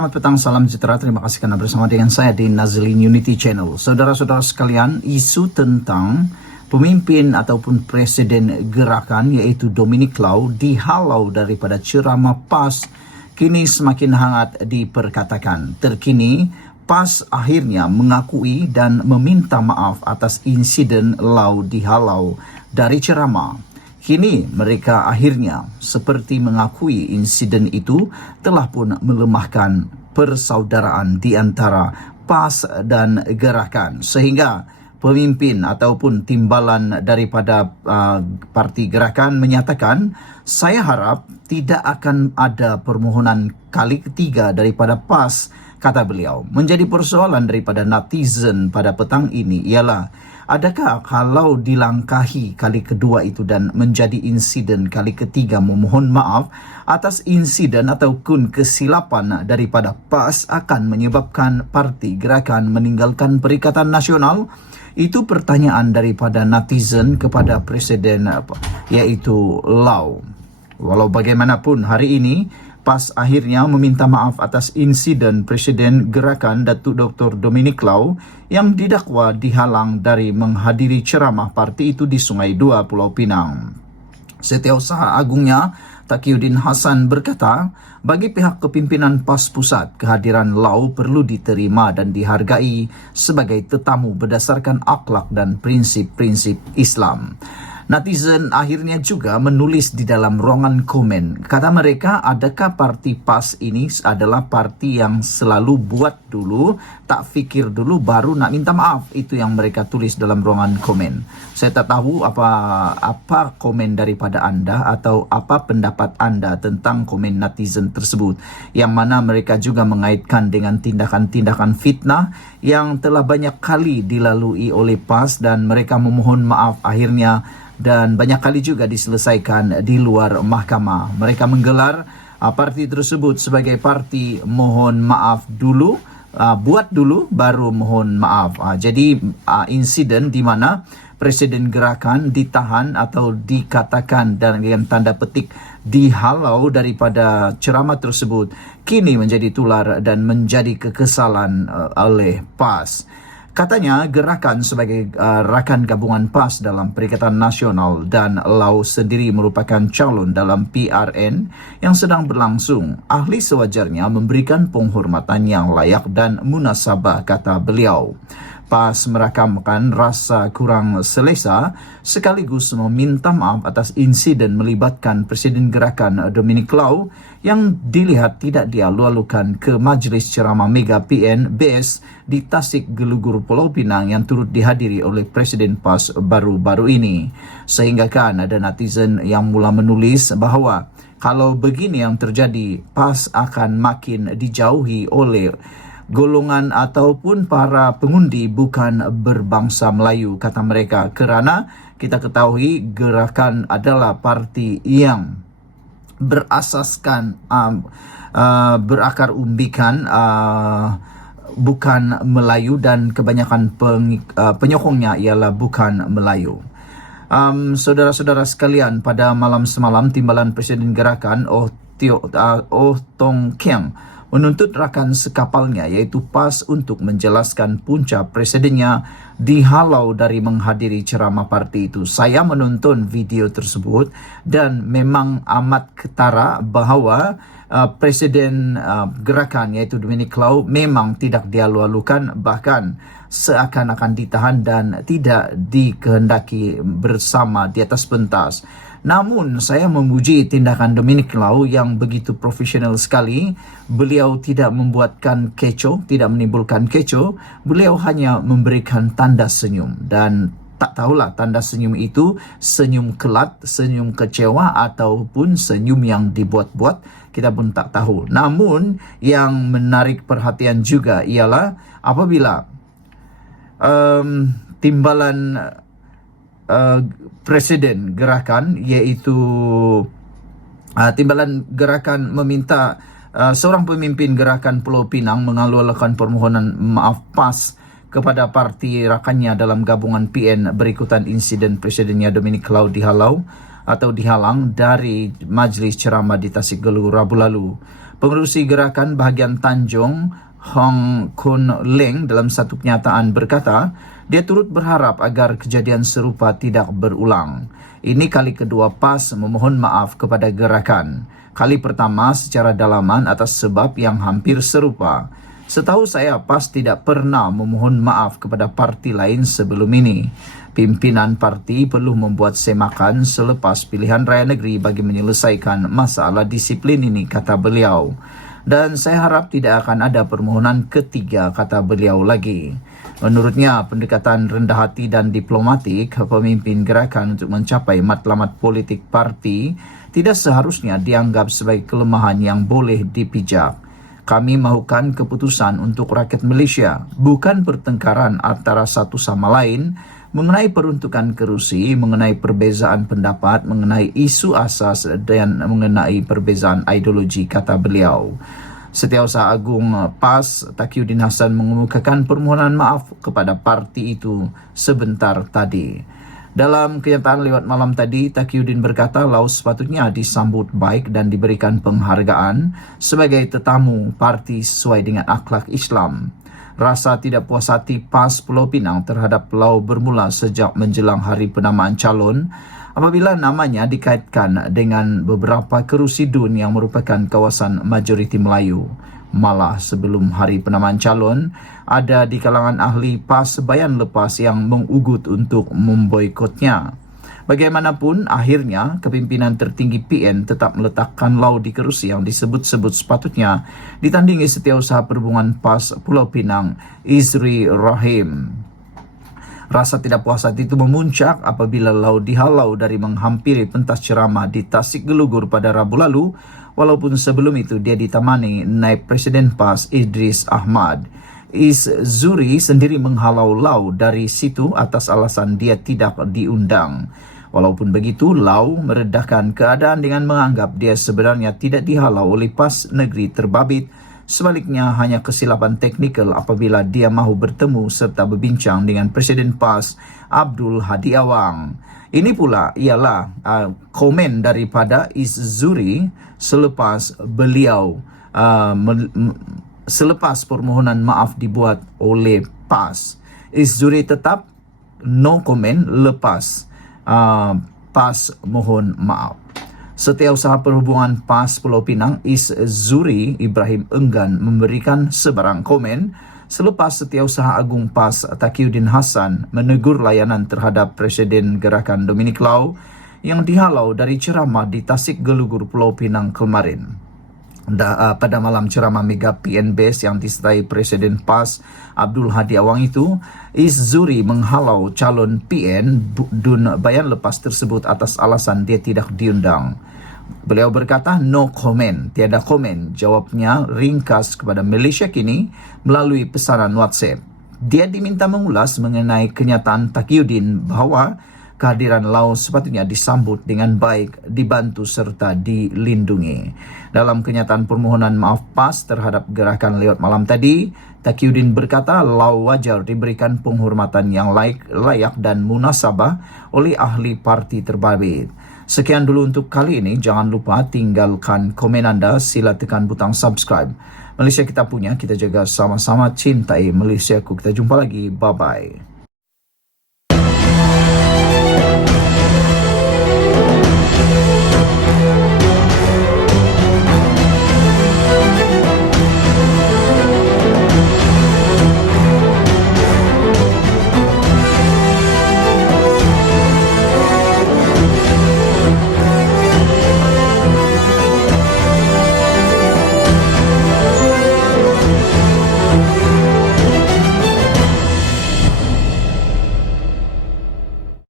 Selamat petang, salam sejahtera. Terima kasih karena bersama dengan saya di Nazlin Unity Channel. Saudara-saudara sekalian, isu tentang pemimpin ataupun presiden gerakan yaitu Dominic Lau dihalau daripada ceramah PAS kini semakin hangat diperkatakan. Terkini, PAS akhirnya mengakui dan meminta maaf atas insiden Lau dihalau dari ceramah. Kini mereka akhirnya seperti mengakui insiden itu telah pun melemahkan persaudaraan di antara PAS dan gerakan. Sehingga pemimpin ataupun timbalan daripada parti gerakan menyatakan, saya harap tidak akan ada permohonan kali ketiga daripada PAS, kata beliau. Menjadi persoalan daripada netizen pada petang ini ialah, adakah kalau dilangkahi kali kedua itu dan menjadi insiden kali ketiga memohon maaf atas insiden ataupun kesilapan daripada PAS akan menyebabkan parti gerakan meninggalkan Perikatan Nasional? Itu pertanyaan daripada netizen kepada Presiden yaitu Lau. Walau bagaimanapun hari ini, PAS akhirnya meminta maaf atas insiden Presiden Gerakan Datuk Dr. Dominic Lau yang didakwa dihalang dari menghadiri ceramah parti itu di Sungai Dua, Pulau Pinang. Setiausaha Agungnya Taqiyuddin Hasan berkata, bagi pihak kepimpinan PAS Pusat, kehadiran Lau perlu diterima dan dihargai sebagai tetamu berdasarkan akhlak dan prinsip-prinsip Islam. Netizen akhirnya juga menulis di dalam ruangan komen. Kata mereka, adakah parti PAS ini adalah parti yang selalu buat dulu, tak fikir dulu baru nak minta maaf? Itu yang mereka tulis dalam ruangan komen. Saya tak tahu apa komen daripada anda atau apa pendapat anda tentang komen netizen tersebut, yang mana mereka juga mengaitkan dengan tindakan-tindakan fitnah yang telah banyak kali dilalui oleh PAS dan mereka memohon maaf akhirnya, dan banyak kali juga diselesaikan di luar mahkamah. Mereka menggelar parti tersebut sebagai parti mohon maaf dulu, buat dulu baru mohon maaf. Jadi insiden di mana Presiden Gerakan ditahan atau dikatakan dan dengan tanda petik dihalau daripada ceramah tersebut kini menjadi tular dan menjadi kekesalan oleh PAS. Katanya gerakan sebagai rakan gabungan PAS dalam Perikatan Nasional dan Lau sendiri merupakan calon dalam PRN yang sedang berlangsung. Ahli sewajarnya memberikan penghormatan yang layak dan munasabah, kata beliau. PAS merakamkan rasa kurang selesa sekaligus meminta maaf atas insiden melibatkan Presiden Gerakan Dominic Lau yang dilihat tidak dialu-alukan ke Majlis Ceramah Mega PNBS di Tasik Gelugur Pulau Pinang yang turut dihadiri oleh Presiden PAS baru-baru ini. Sehingga kan ada netizen yang mula menulis bahawa kalau begini yang terjadi, PAS akan makin dijauhi oleh golongan ataupun para pengundi bukan berbangsa Melayu, kata mereka, kerana kita ketahui gerakan adalah parti yang berasaskan berakar umbikan bukan Melayu dan kebanyakan penyokongnya ialah bukan Melayu. Saudara-saudara sekalian, pada malam semalam timbalan Presiden Gerakan Oh Tong Kiang menuntut rakan sekapalnya yaitu PAS untuk menjelaskan punca presidennya dihalau dari menghadiri ceramah parti itu. Saya menonton video tersebut dan memang amat ketara bahawa Presiden Gerakan yaitu Dominic Lau memang tidak dialu-alukan, bahkan seakan-akan ditahan dan tidak dikehendaki bersama di atas pentas. Namun saya memuji tindakan Dominic Lau yang begitu profesional sekali. Beliau tidak membuatkan kecoh, tidak menimbulkan kecoh. Beliau hanya memberikan tanda senyum, dan tak tahulah tanda senyum itu senyum kelat, senyum kecewa ataupun senyum yang dibuat-buat, kita pun tak tahu. Namun yang menarik perhatian juga ialah apabila timbalan Presiden Gerakan yaitu timbalan gerakan meminta seorang pemimpin Gerakan Pulau Pinang mengalu-alukan permohonan maaf PAS kepada parti rakannya dalam gabungan PN berikutan insiden presidennya Dominic Lau dihalau atau dihalang dari majlis ceramah di Tasik Gelugur Rabu lalu. Pengerusi gerakan bahagian Tanjung, Hong Kun Leng, dalam satu kenyataan berkata, dia turut berharap agar kejadian serupa tidak berulang. Ini kali kedua PAS memohon maaf kepada gerakan. Kali pertama secara dalaman atas sebab yang hampir serupa. Setahu saya, PAS tidak pernah memohon maaf kepada parti lain sebelum ini. Pimpinan parti perlu membuat semakan selepas pilihan raya negeri bagi menyelesaikan masalah disiplin ini, kata beliau. Dan saya harap tidak akan ada permohonan ketiga, kata beliau lagi. Menurutnya, pendekatan rendah hati dan diplomatik pemimpin gerakan untuk mencapai matlamat politik parti tidak seharusnya dianggap sebagai kelemahan yang boleh dipijak. Kami mahukan keputusan untuk rakyat Malaysia, bukan pertengkaran antara satu sama lain mengenai peruntukan kerusi, mengenai perbezaan pendapat, mengenai isu asas dan mengenai perbezaan ideologi, kata beliau. Setiausaha Agung PAS Taqiyuddin Hassan mengemukakan permohonan maaf kepada parti itu sebentar tadi. Dalam kenyataan lewat malam tadi, Taqiyuddin berkata Lau sepatutnya disambut baik dan diberikan penghargaan sebagai tetamu parti sesuai dengan akhlak Islam. Rasa tidak puas hati PAS Pulau Pinang terhadap Lau bermula sejak menjelang hari penamaan calon apabila namanya dikaitkan dengan beberapa kerusi DUN yang merupakan kawasan majoriti Melayu. Malah sebelum hari penamaan calon, ada di kalangan ahli PAS bayan lepas yang mengugut untuk memboikotnya. Bagaimanapun, akhirnya kepimpinan tertinggi PN tetap meletakkan Lau di kerusi yang disebut-sebut sepatutnya ditandingi Setiausaha Perhubungan PAS Pulau Pinang, Izri Rahim. Rasa tidak puas hati itu memuncak apabila Lau dihalau dari menghampiri pentas ceramah di Tasik Gelugur pada Rabu lalu, walaupun sebelum itu dia ditemani Naib Presiden PAS Idris Ahmad. Zuri sendiri menghalau Lau dari situ atas alasan dia tidak diundang. Walaupun begitu, Lau meredahkan keadaan dengan menganggap dia sebenarnya tidak dihalau oleh PAS negeri terbabit. Sebaliknya, hanya kesilapan teknikal apabila dia mahu bertemu serta berbincang dengan Presiden PAS Abdul Hadi Awang. Ini pula ialah komen daripada Zuri selepas beliau selepas permohonan maaf dibuat oleh PAS. Zuri tetap no komen lepas PAS mohon maaf. Setiausaha Perhubungan PAS Pulau Pinang Zuri Ibrahim enggan memberikan sebarang komen selepas Setiausaha Agung PAS Taqiyuddin Hassan menegur layanan terhadap Presiden Gerakan Dominic Lau yang dihalau dari ceramah di Tasik Gelugur Pulau Pinang kemarin. Pada malam ceramah mega PNBS yang disertai Presiden PAS Abdul Hadi Awang itu, Zuri menghalau calon PN DUN bayan lepas tersebut atas alasan dia tidak diundang. Beliau berkata, no comment, tiada komen. Jawabnya ringkas kepada Malaysia Kini melalui pesanan WhatsApp. Dia diminta mengulas mengenai kenyataan Taqiyuddin bahawa kehadiran Lau sepatutnya disambut dengan baik, dibantu serta dilindungi. Dalam kenyataan permohonan maaf PAS terhadap gerakan lewat malam tadi, Taqiyuddin berkata Lau wajar diberikan penghormatan yang layak dan munasabah oleh ahli parti terbabit. Sekian dulu untuk kali ini. Jangan lupa tinggalkan komen anda, sila tekan butang subscribe. Malaysia kita punya, kita jaga sama-sama cintai Malaysiaku. Kita jumpa lagi. Bye-bye.